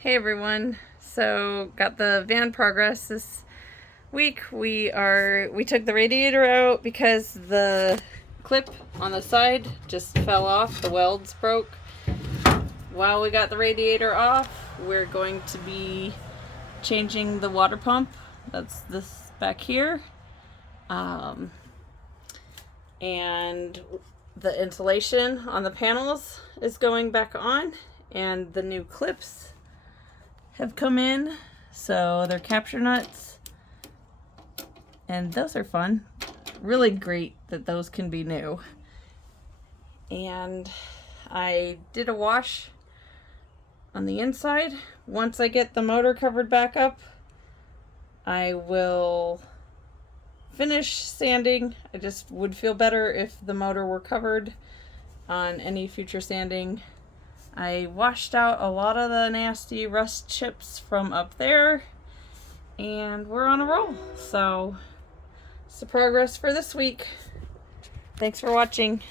Hey everyone, so got the van progress this week. We took the radiator out because the clip on the side just fell off, the welds broke. While we got the radiator off, we're going to be changing the water pump. That's this back here. And the insulation on the panels is going back on, and the new clips have come in, so they're capture nuts, and those are fun. Really great that those can be new. And I did a wash on the inside. Once I get the motor covered back up, I will finish sanding. I just would feel better if the motor were covered on any future sanding. I washed out a lot of the nasty rust chips from up there, and we're on a roll. So it's the progress for this week. Thanks for watching.